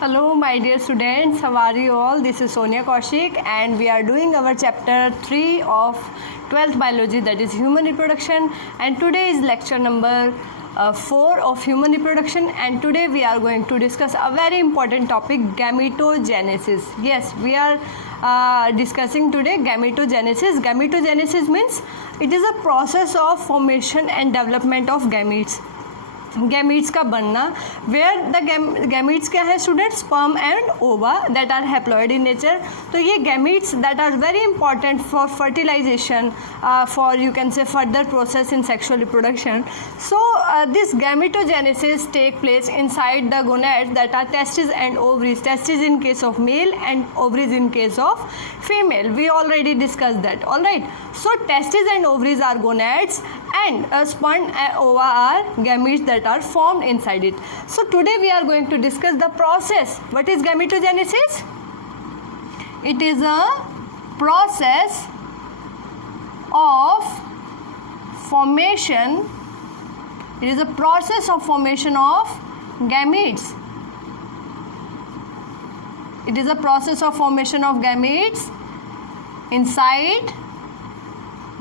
Hello my dear students, how are you all? This is Sonia Kaushik and we are doing our chapter 3 of 12th biology, that is human reproduction, and today is lecture number 4 of human reproduction, and today we are going to discuss a very important topic, gametogenesis. Yes, we are discussing today gametogenesis. Gametogenesis means it is a process of formation and development of gametes. Gametes का बनना, where the gametes क्या है student, sperm and ova that are haploid in nature. तो ये gametes that are very important for fertilization, for you can say further process in sexual reproduction. So this gametogenesis take place inside the gonads that are testis and ovaries. Testis in case of male and ovaries in case of female. We already discussed that. All right. So testes and ovaries are gonads, and sperm and ova are gametes that are formed inside it. So today we are going to discuss the process. What is gametogenesis? It is a process of formation. It is a process of formation of gametes. It is a process of formation of gametes inside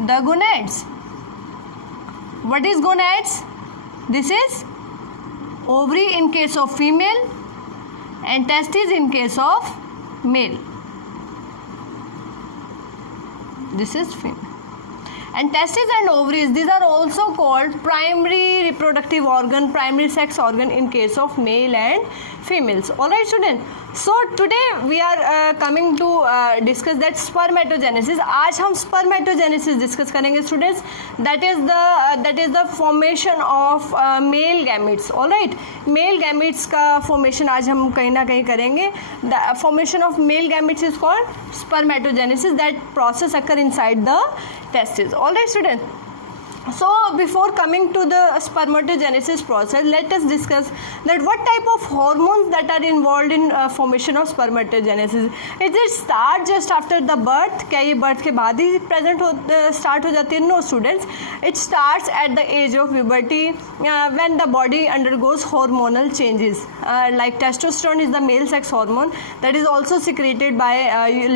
the gonads. What is gonads? This is ovary in case of female and testes in case of male. This is female. And testes and ovaries, these are also called primary reproductive organ, primary sex organ in case of male and females. All right students, so today we are coming to discuss that spermatogenesis. आज हम spermatogenesis discuss करेंगे students. That is the formation of male gametes. All right, male gametes का formation आज हम कहीं ना कहीं करेंगे. The formation of male gametes is called spermatogenesis. That process occur inside the testes. All right students, so before coming to the spermatogenesis process, let us discuss that what type of hormones that are involved in formation of spermatogenesis. Is it start just after the birth? क्या ये birth के बाद ही present start हो जाती है? No students, it starts at the age of puberty, when the body undergoes hormonal changes. Like testosterone is the male sex hormone that is also secreted by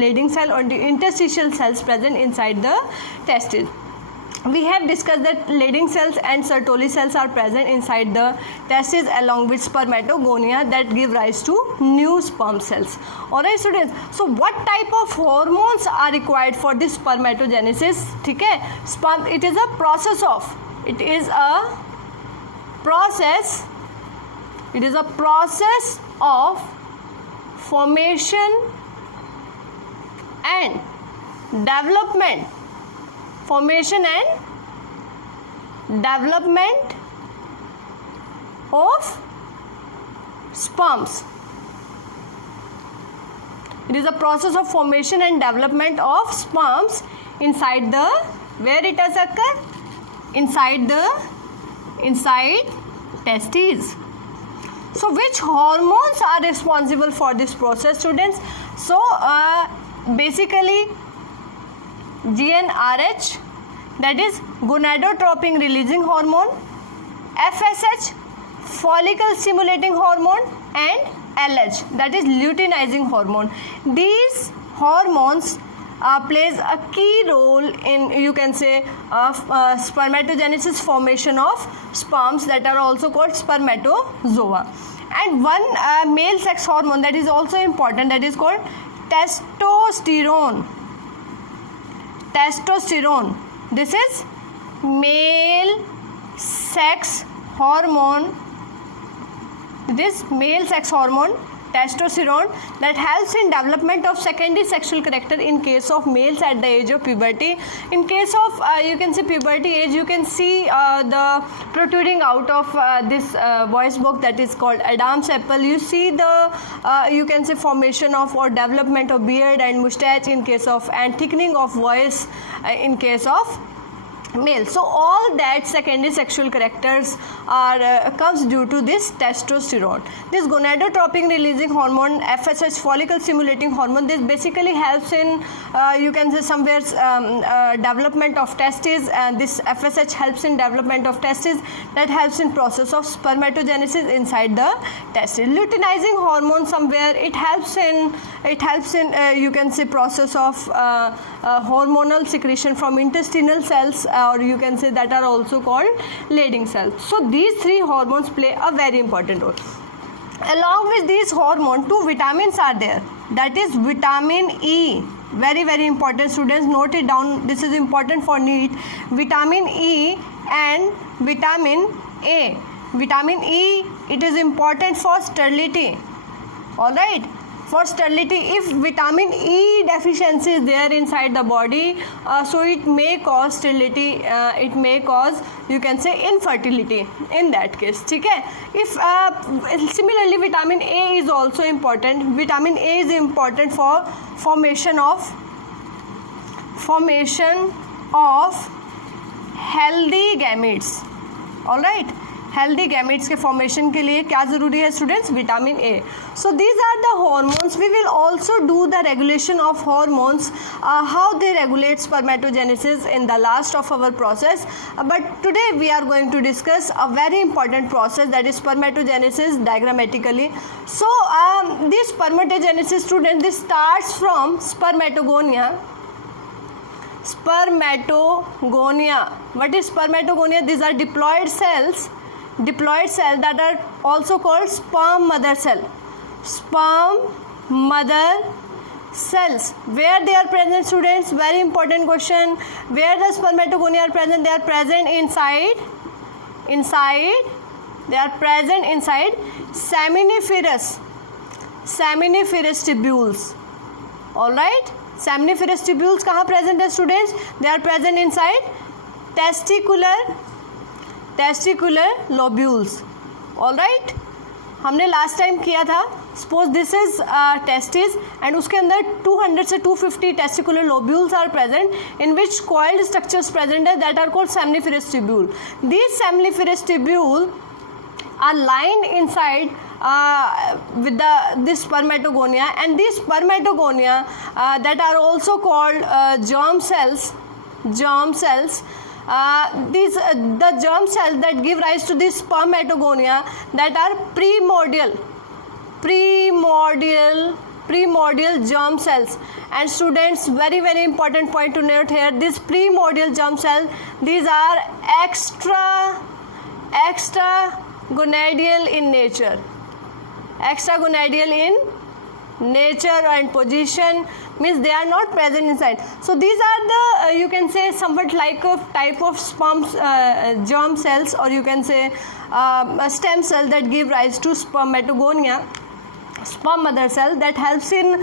Leydig cell or the interstitial cells present inside the testes. We have discussed that Leydig cells and Sertoli cells are present inside the testes along with spermatogonia that give rise to new sperm cells. Alright students, so what type of hormones are required for this spermatogenesis? ठीक है, sperm, it is a process of formation and development of sperms. It is a process of formation and development of sperms inside the, where it has occurred? Inside testes. So which hormones are responsible for this process students? So basically GnRH, that is gonadotropin releasing hormone, FSH, follicle stimulating hormone, and LH, that is luteinizing hormone. These hormones plays a key role in, you can say, spermatogenesis, formation of sperms that are also called spermatozoa. And one male sex hormone that is also important, that is called testosterone. This is male sex hormone. This male sex hormone testosterone that helps in development of secondary sexual character in case of males at the age of puberty. In case of you can say puberty age, you can see the protruding out of this voice box that is called Adam's apple. You see the you can say formation of or development of beard and mustache in case of, and thickening of voice in case of male. So all that secondary sexual characters are comes due to this testosterone. This gonadotropin releasing hormone, FSH, follicle stimulating hormone, this basically helps in you can say somewhere development of testes, and this FSH helps in development of testes, that helps in process of spermatogenesis inside the testes. Luteinizing hormone somewhere it helps in you can say process of hormonal secretion from intestinal cells, or you can say that are also called Leydig cells. So these three hormones play a very important role. Along with these hormones, two vitamins are there, that is vitamin E, very very important, students, note it down, this is important for NEET. Vitamin E and vitamin A. Vitamin E, it is important for sterility, all right, for sterility. If vitamin E deficiency is there inside the body, so it may cause sterility, it may cause you can say infertility in that case, ठीक है. If similarly vitamin A is also important. Vitamin A is important for formation of healthy gametes, all right. Healthy gametes के formation के लिए क्या ज़रूरी है students? Vitamin A. So these are the hormones. We will also do the regulation of hormones, how they regulate spermatogenesis in the last of our process, but today we are going to discuss a very important process, that is spermatogenesis diagrammatically. So this spermatogenesis, student, this starts from spermatogonia. Spermatogonia. What is spermatogonia? These are diploid cells that are also called sperm mother cell. Sperm mother cells. Where they are present, students? Very important question. Where the spermatogonia are present? They are present inside. They are present inside seminiferous tubules. All right. Seminiferous tubules कहाँ present है students? They are present inside testicular lobules. All right. हमने last time किया था. Suppose this is testis and उसके अंदर 200 से 250 testicular lobules are present, in which coiled structures present है, that are called seminiferous tubule. These seminiferous tubule are lined inside with this spermatogonia, and these spermatogonia that are also called germ cells. These the germ cells that give rise to this spermatogonia, that are primordial germ cells. And students, very very important point to note here, this primordial germ cell, these are extragonadial in nature. Extragonadial in nature and position, means they are not present inside. So these are the you can say somewhat like a type of sperm germ cells, or you can say a stem cell that give rise to spermatogonia, sperm mother cell, that helps in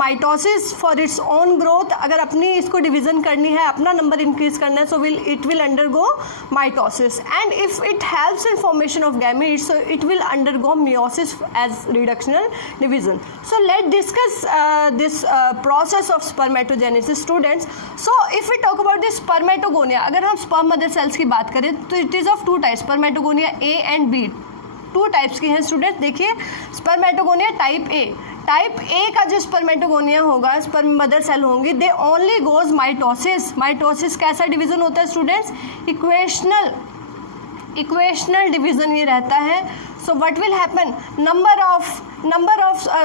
mitosis for its own growth. अगर अपनी इसको division करनी है, अपना number increase करना है, so it will undergo mitosis, and if it helps in formation of gametes, so it will undergo meiosis as reductional division. So let's discuss this process of spermatogenesis, students. So if we talk about this spermatogonia, अगर हम sperm mother cells की बात करें तो it is of two types, spermatogonia A and B. Two types की हैं students. देखिए spermatogonia type A. Type A का जो स्पर्मेटोगोनिया होगा, स्पर्म मदर सेल होंगी, they only goes mitosis. Mitosis कैसा डिवीजन होता है स्टूडेंट्स? इक्वेशनल डिवीजन ये रहता है. So what will happen? Number of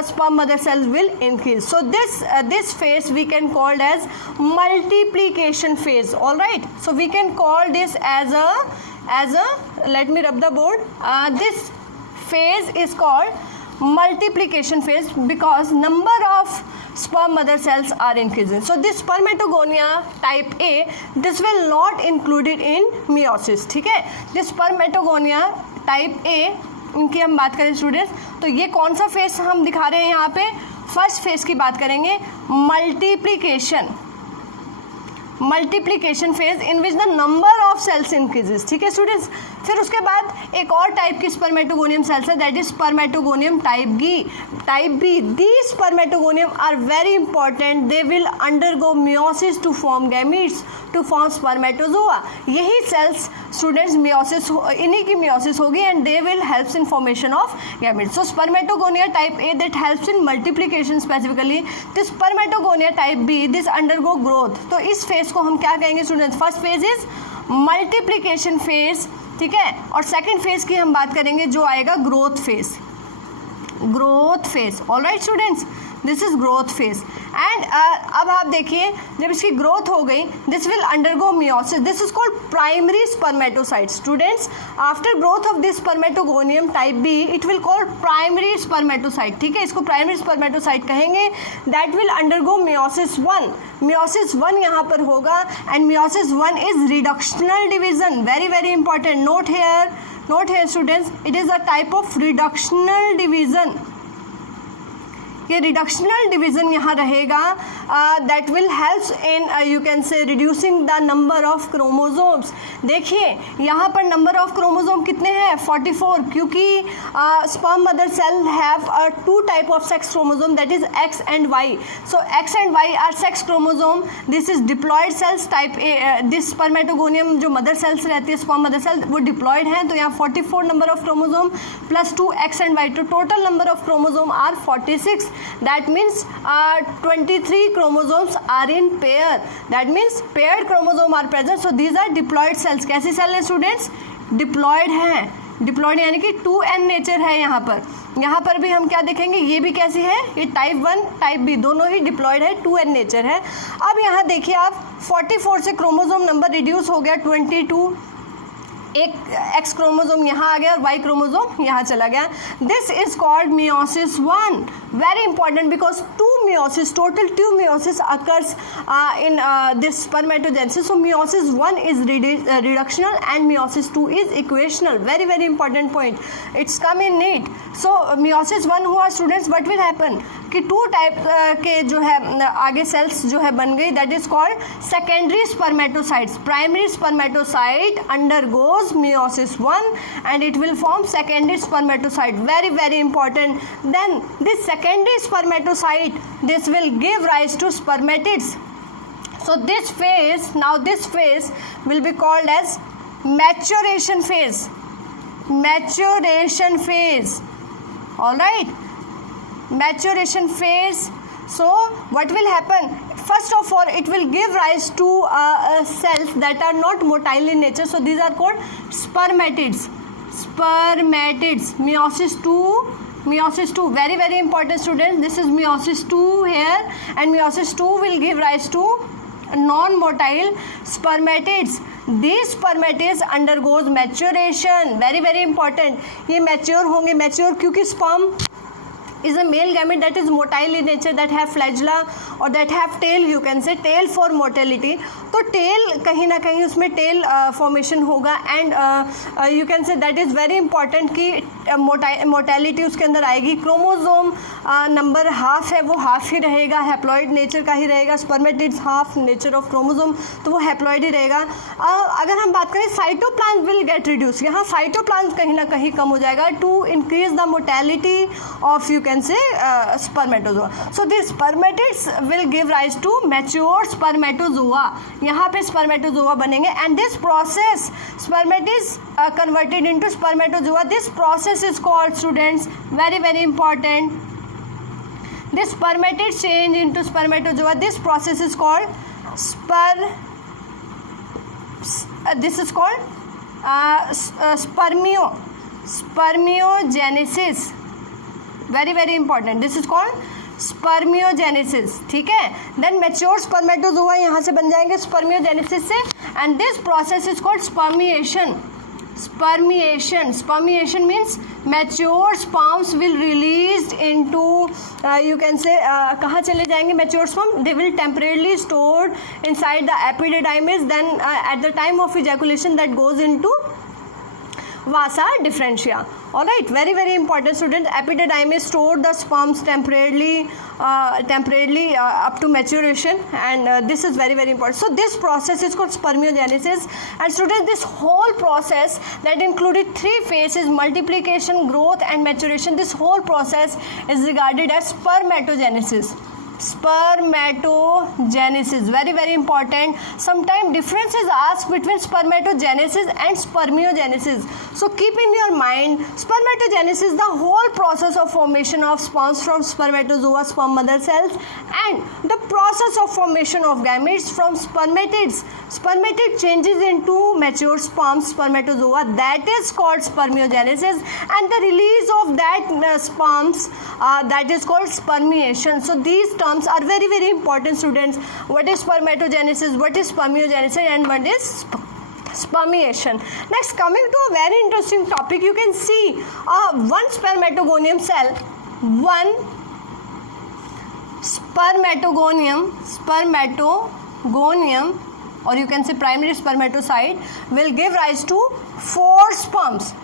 sperm mother cells will increase. So this phase we can call as multiplication phase. All right. So we can call this as a let me rub the board. This phase is called multiplication phase because number of sperm mother cells are increasing. So this spermatogonia type A, this will not included in meiosis. ठीक है. This spermatogonia type A, इनकी हम बात करें students, तो ये कौन सा फेज हम दिखा रहे हैं यहाँ पे? फर्स्ट फेज की बात करेंगे, multiplication phase in which the number of cells increases. ठीक है स्टूडेंट्स. फिर उसके बाद एक और टाइप की स्पर्मेटोगोनियम सेल्स है, that is spermatogonium type B. These spermatogonium are very important. They will undergo meiosis to form gametes, to form spermatozoa. यही सेल्स स्टूडेंट्स meiosis, इन्हीं की meiosis होगी and they will helps in formation of gametes. So spermatogonia type A that helps in multiplication specifically. This spermatogonia type B, this undergo growth. तो इस phase को हम क्या कहेंगे students? First phase is multiplication phase, ठीक है, और second phase की हम बात करेंगे जो आएगा growth phase. All right students, this is growth phase. And अब आप देखिए जब इसकी ग्रोथ हो गई, this will undergo meiosis. This is called primary spermatocyte. Students, after growth of this spermatogonium type B it will called primary spermatocyte. ठीक है, इसको प्राइमरी स्पर्मेटोसाइट कहेंगे. That will undergo meiosis 1. Meiosis 1 यहाँ पर होगा and meiosis 1 is reductional division. Very very important. Note hair students, it is a type of reductional division. ये reductional division यहाँ रहेगा. That will helps in you can से reducing the number of chromosomes. देखिए यहाँ पर number of chromosome कितने हैं? 44, क्योंकि sperm mother cell have 2 type of sex chromosome, that is X and Y. So X and Y are sex chromosome. This is diploid cells type A. This spermatogonium जो mother cells रहती है, sperm mother cell, वो diploid हैं. तो यहाँ 44 number of chromosome plus 2 X and Y, तो total number of chromosome are 46. That means 23 chromosomes are in pair. That means paired chromosome are present. So these are diploid cells. कैसी cell हैं students? Diploid हैं. Diploid यानी कि 2n nature है. यहाँ पर भी हम क्या देखेंगे? ये भी कैसी है? ये टाइप 1 टाइप बी दोनों ही डिप्लॉयड है, 2n नेचर है. अब यहाँ देखिए आप, 44 से क्रोमोसोम नंबर रिड्यूस हो गया 22. एक एक्स क्रोमोजोम यहाँ आ गया और वाई क्रोमोजोम यहाँ चला गया. This is called meiosis 1. Very important because total 2 meiosis occurs in this spermatogenesis. So meiosis 1 is reductional and meiosis 2 is equational. Very very important point, it's come in NEET. So meiosis 1 हुआ students, what will happen कि 2 type के जो है आगे sales जो है बन गई. That is called secondary spermatocytes. Primary spermatocyte undergoes meiosis 1 and it will form secondary spermatocyte. Very very important. Then this secondary spermatocyte, this will give rise to spermatids. So this phase will be called as maturation phase. All right, maturation phase. So what will happen? First of all, it will give rise to cells that are not motile in nature. So these are called spermatids. Meiosis 2. Very very important students. This is meiosis 2 here, and meiosis 2 will give rise to non-motile spermatids. These spermatids undergoes maturation. Very very important. ये mature होंगे. Mature क्योंकि sperm is a male gamete that is motile in nature, that have flagella or that have tail, you can say tail for motility. तो tell कहीं ना कहीं उसमें tell formation होगा and you can say that is very important कि mortality उसके अंदर आएगी. क्रोमोजोम नंबर हाफ है, वो हाफ ही रहेगा, हैप्लॉइड नेचर का ही रहेगा. Spermatids half nature of chromosome, तो वो हैप्लॉइड ही रहेगा. अगर हम बात करें साइटोप्लाज्म विल गेट रिड्यूस, यहाँ साइटोप्लाज्म कहीं ना कहीं कम हो जाएगा to increase the mortality of you can say spermatozoa. So this spermatids will give rise to mature spermatozoa. यहाँ पे स्पर्मेटोजोआ बनेंगे and this process spermatids converted into spermatozoa. This process is called students, very very important, this spermatids change into spermatozoa. This process is called spermiogenesis. Very very important. This is called spermiogenesis. ठीक है, then mature spermatozoa यहाँ से बन जाएंगे spermiogenesis से and this process is called spermiation. Spermiation means mature sperms will released into you can say कहाँ चले जाएंगे mature sperm? They will temporarily stored inside the epididymis. Then at the time of ejaculation that goes into vasa differentia. All right, very very important student. Epididymis store the sperms temporarily up to maturation, and this is very very important. So this process is called spermiogenesis, and students, this whole process that included 3 phases: multiplication, growth and maturation. This whole process is regarded as spermatogenesis. Spermatogenesis, very very important. Sometimes difference is asked between spermatogenesis and spermiogenesis, so keep in your mind, spermatogenesis is the whole process of formation of sperms from spermatozoa, sperm mother cells, and the process of formation of gametes from spermatids. Spermatid changes into mature sperms, spermatozoa, that is called spermiogenesis, and the release of that sperms, that is called spermiation. So these terms are very very important, students. What is spermatogenesis, what is spermiogenesis, and what is spermiation? Next, coming to a very interesting topic, you can see one spermatogonium cell, one spermatogonium, or you can say primary spermatocyte, will give rise to 4 sperms.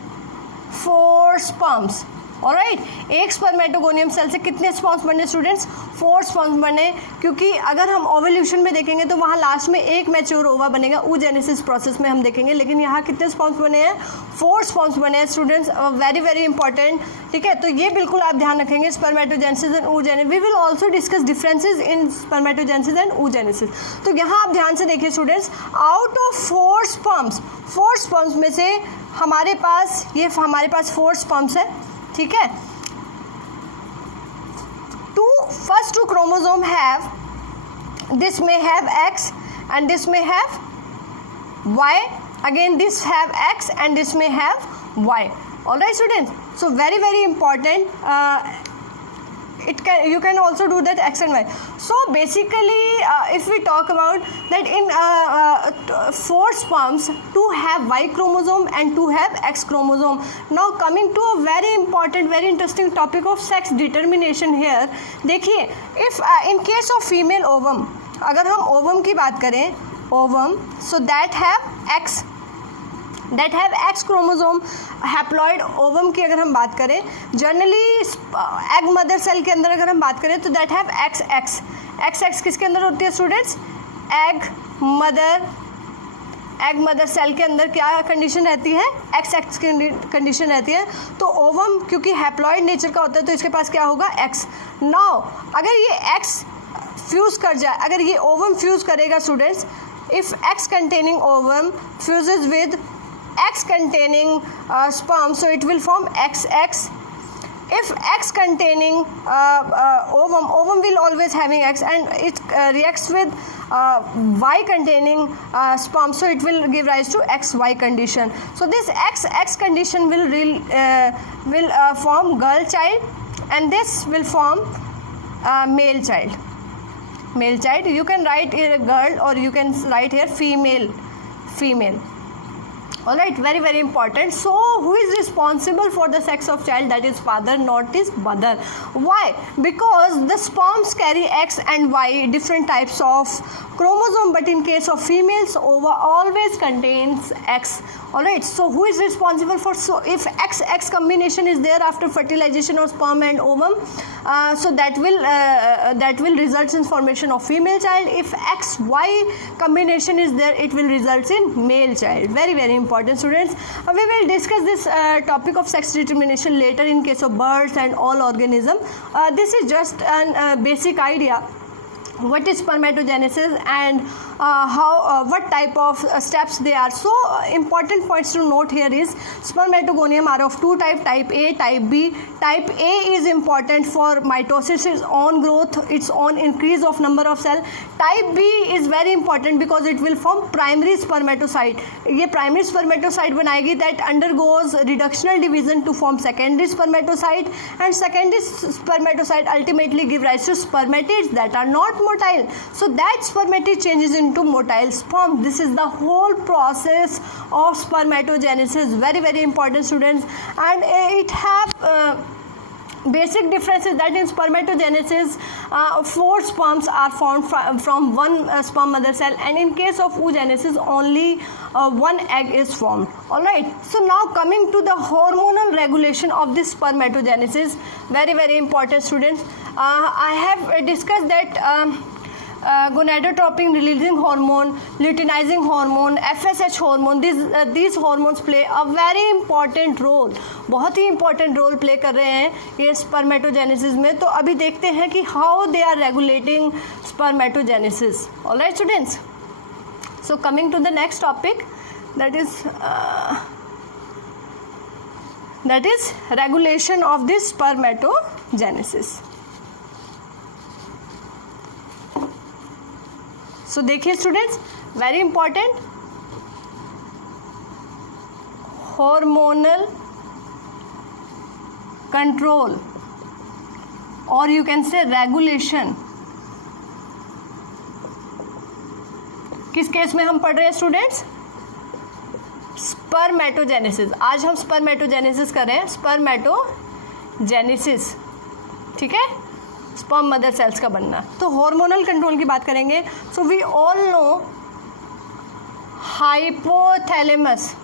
Alright, एक spermatogonium cell से कितने sperms बने students? 4 sperms बने, क्योंकि अगर हम ovulation में देखेंगे तो वहाँ लास्ट में एक मैच्योर ओवा बनेगा, oogenesis प्रोसेस में हम देखेंगे, लेकिन यहाँ कितने स्पर्म्स बने हैं? 4 स्पर्म्स बने हैं स्टूडेंट्स, वेरी वेरी इंपॉर्टेंट, ठीक है? तो ये बिल्कुल आप ध्यान रखेंगे, spermatogenesis and oogenesis. We will also discuss differences in spermatogenesis and oogenesis. तो यहाँ आप ध्यान से देखिए स्टूडेंट्स, आउट ऑफ 4 स्पर्म्स में से हमारे पास 4 स्पर्म्स है, ठीक है? First two chromosome have, this may have X and this may have Y. Again this have X and this may have Y. All right students, so very very important. You can also do that X and Y. So basically if we talk about that, in 4 sperms, 2 have Y chromosome and 2 have X chromosome. Now coming to a very important, very interesting topic of sex determination here. देखिए, if in case of female ovum, अगर हम ovum की बात करें, ovum, so that have X chromosome. Haploid ovum की अगर हम बात करें, जनरली एग मदर सेल के अंदर अगर हम बात करें तो दैट हैव XX किसके अंदर होती है स्टूडेंट्स? एग मदर सेल के अंदर क्या कंडीशन रहती है? XX की कंडीशन रहती है. तो ओवम क्योंकि हैप्लॉइड नेचर का होता है तो इसके पास क्या होगा? X. नाउ अगर ये X फ्यूज़ कर जाए, अगर ये ओवम फ्यूज़ करेगा students, if X containing ovum fuses with X containing sperm, so it will form XX. If X containing ovum will always having X, and it reacts with Y containing sperm, so it will give rise to XY condition. So this XX condition will form girl child, and this will form male child. You can write here girl, or you can write here female. All right, very very important. So who is responsible for the sex of child? That is father, not his mother. Why? Because the sperms carry X and Y, different types of chromosome, but in case of females, ova always contains X. All right, so who is responsible for, so if XX combination is there after fertilization of sperm and ovum, so that will result in formation of female child. If XY combination is there, it will result in male child. Very very important students. We will discuss this topic of sex determination later in case of birds and all organism. This is just a basic idea what is spermatogenesis and what type of steps they are. So important points to note here is spermatogonium are of 2 types, type A, type B. Type A is important for mitosis, its own growth, its own increase of number of cell. Type B is very important because it will form primary spermatocyte. ये primary spermatocyte बनाएगी that undergoes reductional division to form secondary spermatocyte, and secondary spermatocyte ultimately give rise to spermatids that are not motile. So that spermatid changes into motile sperm. This is the whole process of spermatogenesis. Very very important students, and it have basic difference is that in spermatogenesis 4 sperms are formed from one sperm mother cell, and in case of oogenesis only 1 egg is formed. All right, so now coming to the hormonal regulation of this spermatogenesis, very very important students. I have discussed that gonadotropin releasing hormone, luteinizing hormone, FSH hormone, these hormones play a very important role, बहुत ही important role play कर रहे हैं ये spermatogenesis में. तो अभी देखते हैं कि how they are regulating spermatogenesis. All right students, so coming to the next topic, that is regulation of this spermatogenesis. So देखिए students, very important, hormonal control or you can say regulation. किस case में हम पढ़ रहे हैं students? Spermatogenesis. आज हम spermatogenesis कर रहे हैं, स्पर्मेटोजेनेसिस, ठीक है, स्पर्म मदर सेल्स का बनना. तो हार्मोनल कंट्रोल की बात करेंगे. So we all know hypothalamus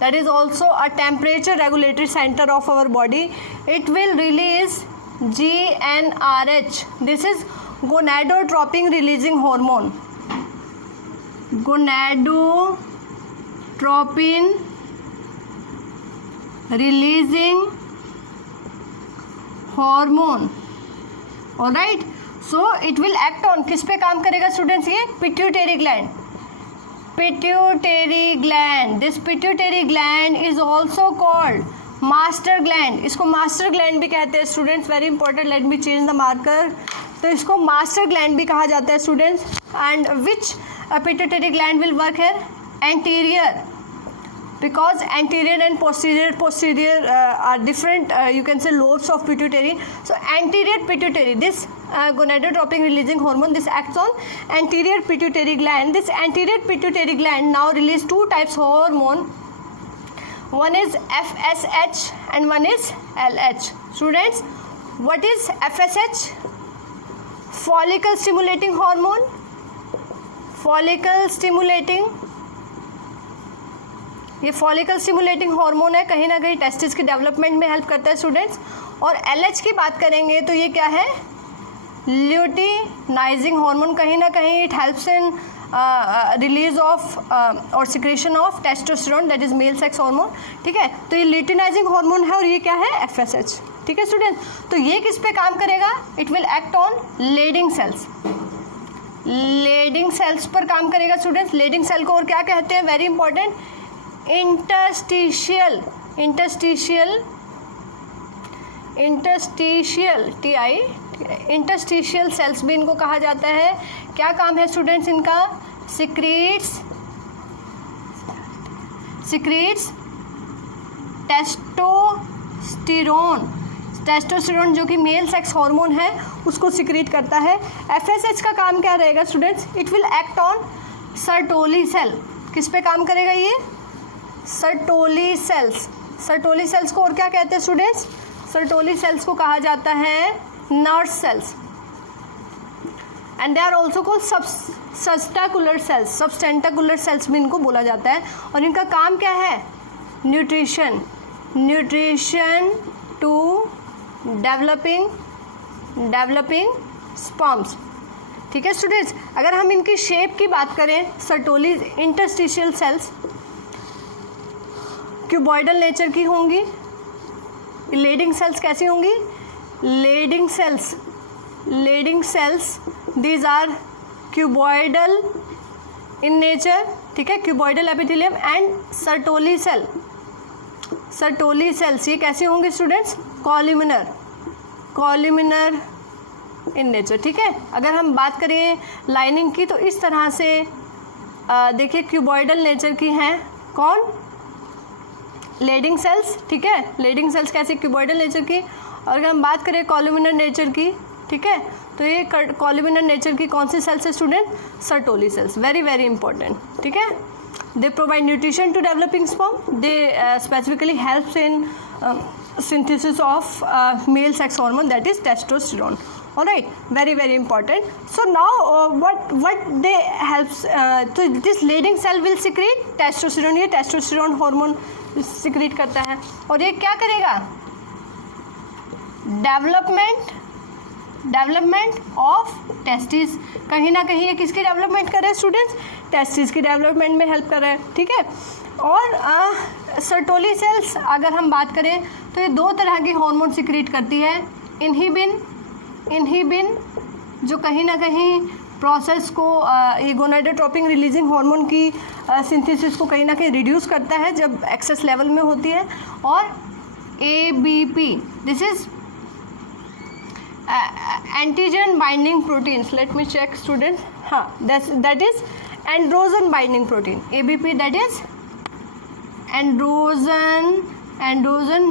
that is also a temperature regulatory center of our body. It will release GnRH. This is gonadotropin releasing hormone. Gonadotropin releasing hormone. All right, so it will act on, किस पे काम करेगा students? ये pituitary gland. Pituitary gland. This pituitary gland is also called master gland. इसको master gland भी कहते हैं students. Very important, let me change the marker. तो इसको master gland भी कहा जाता है students. And which pituitary gland will work here? Anterior, because anterior and posterior are different, you can say lobes of pituitary. So anterior pituitary, this gonadotropin releasing hormone, this acts on anterior pituitary gland. This anterior pituitary gland now release two types of hormone. One is FSH and one is LH. Students, what is FSH? Follicle stimulating hormone. ये follicle stimulating hormone है, कहीं ना कहीं testis के development में help करता है students. और LH की बात करेंगे तो ये क्या है? Luteinizing hormone. कहीं ना कहीं it helps in release of और secretion of testosterone, that is male sex hormone. ठीक है, तो ये ल्यूटिनाइजिंग हार्मोन है और ये क्या है? FSH. ठीक है स्टूडेंट्स, तो ये किस पे काम करेगा? It will act on Leydig cells. Leydig cells पर काम करेगा स्टूडेंट्स. लेडिंग सेल को और क्या कहते हैं? Very important, interstitial interstitial cells भी इनको कहा जाता है. क्या काम है स्टूडेंट्स इनका? सिक्रीट्स टेस्टोस्टेरोन जो कि मेल सेक्स हार्मोन है उसको सिक्रीट करता है. FSH का काम क्या रहेगा students? It will act on Sertoli cell. किस पे काम करेगा ये? सर्टोली सेल्स को और क्या कहते हैं स्टूडेंट्स? सर्टोली सेल्स को कहा जाता है nerve cells. And they are also called sustentacular cells भी इनको बोला जाता है. और इनका काम क्या है? Nutrition to developing sperms. ठीक है स्टूडेंट्स, अगर हम इनकी शेप की बात करें, Sertoli interstitial cells cuboidal nature की होंगी. लेडिंग सेल्स कैसी होंगी? Leydig cells these are cuboidal in nature. ठीक है, cuboidal epithelium. And Sertoli cells ये कैसी होंगी स्टूडेंट्स? कॉल्यूमिनर इन नेचर. ठीक है, अगर हम बात करें लाइनिंग की तो इस तरह से देखिए क्यूबॉइडल नेचर की हैं. कौन? Leydig cells. ठीक है, लेडिंग सेल्स कैसे? क्यूबॉइडल नेचर की. और अगर हम बात करें कॉल्यूमिनर नेचर की, ठीक है, तो ये कॉल्यूमिनर नेचर की कौन सी सेल्स है student? Sertoli cells. Very very important. ठीक है, they provide nutrition to developing sperm. They specifically helps in synthesis of male sex hormone, that is testosterone. All right, very very important. So now what they helps, so this Leydig cell will secrete testosterone. ये testosterone hormone secrete करता है और ये क्या करेगा, development of testis. कहीं ना कहीं ये किसकी डेवलपमेंट कर रहे हैं स्टूडेंट्स, टेस्टिस की डेवलपमेंट में हेल्प कर रहा है. ठीक है. और सर्टोली सेल्स अगर हम बात करें तो ये दो तरह के हार्मोन सिक्रीट करती है. इनहिबिन जो कहीं ना कहीं प्रोसेस को, ये गोनाडोट्रोपिन रिलीजिंग हार्मोन की सिंथेसिस को कहीं ना कहीं रिड्यूस करता है जब एक्सेस लेवल में होती है. और ABP, this is antigen binding proteins. Let me check student. हाँ, that is androgen binding protein. ABP that is androgen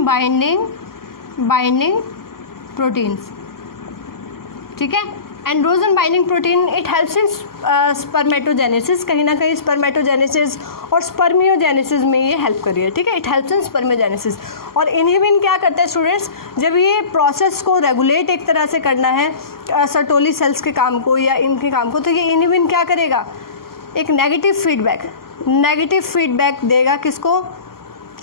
binding proteins. ठीक है. Androgen binding protein it helps in spermatogenesis. कहीं ना कहीं स्पर्मेटोजेनेसिस और स्पर्मियोजेनेसिस में ये हेल्प कर रही है. ठीक है. It helps in spermiogenesis. और इनहिबिन क्या करता है स्टूडेंट्स, जब ये प्रोसेस को रेगुलेट एक तरह से करना है सर्टोली सेल्स के काम को या इनके काम को, तो ये इनहिबिन क्या करेगा, एक नेगेटिव फीडबैक देगा किसको,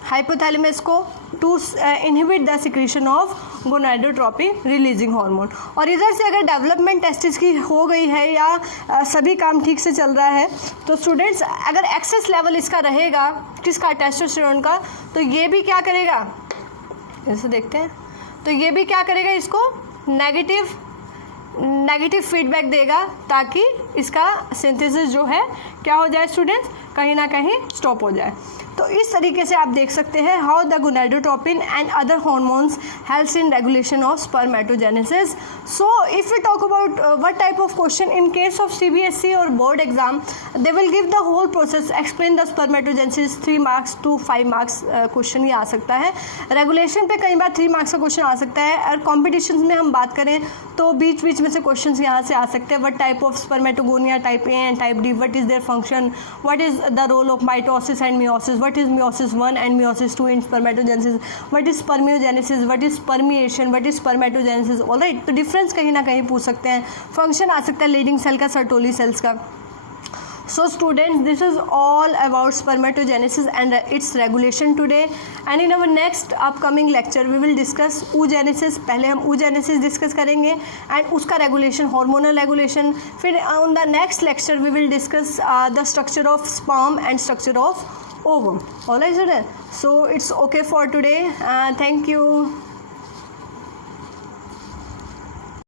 हाइपोथैलेमस को, to inhibit the secretion of gonadotropin releasing hormone. और इधर से अगर डेवलपमेंट टेस्टिस की हो गई है या सभी काम ठीक से चल रहा है तो स्टूडेंट्स अगर एक्सेस लेवल इसका रहेगा किसका, टेस्टोस्टेरोन का, तो ये भी क्या करेगा, जैसे देखते हैं, तो ये भी क्या करेगा, इसको नेगेटिव फीडबैक देगा ताकि इसका सिंथेसिस जो है क्या हो जाए स्टूडेंट्स, कहीं ना कहीं स्टॉप हो जाए. तो इस तरीके से आप देख सकते हैं how the gonadotropin and other hormones helps in regulation of spermatogenesis. So if we talk about what type of question in case of CBSE और board exam, they will give the whole process, explain the spermatogenesis. 3 marks to 5 marks question ये आ सकता है. Regulation पे कई बार 3 marks का question आ सकता है. और कॉम्पिटिशन में हम बात करें तो बीच बीच में से क्वेश्चन यहाँ से आ सकते हैं. What type of spermatogonia, type A and type D, what is their function, what is the role of mitosis and meiosis, what is meiosis 1 and meiosis 2 in spermatogenesis, what is spermiogenesis, what is spermiation, what is spermatogenesis. All right. तो difference कहीं ना कहीं पूछ सकते हैं. Function आ सकता है Leydig cell का, सर्टोली सेल्स का. So students, this is all about spermatogenesis and its regulation today. And in our next upcoming lecture, we will discuss oogenesis. पहले हम oogenesis discuss करेंगे and उसका regulation, hormonal regulation. फिर on the next lecture, we will discuss the structure of sperm and structure of ovum. All right, students. So it's okay for today. Thank you.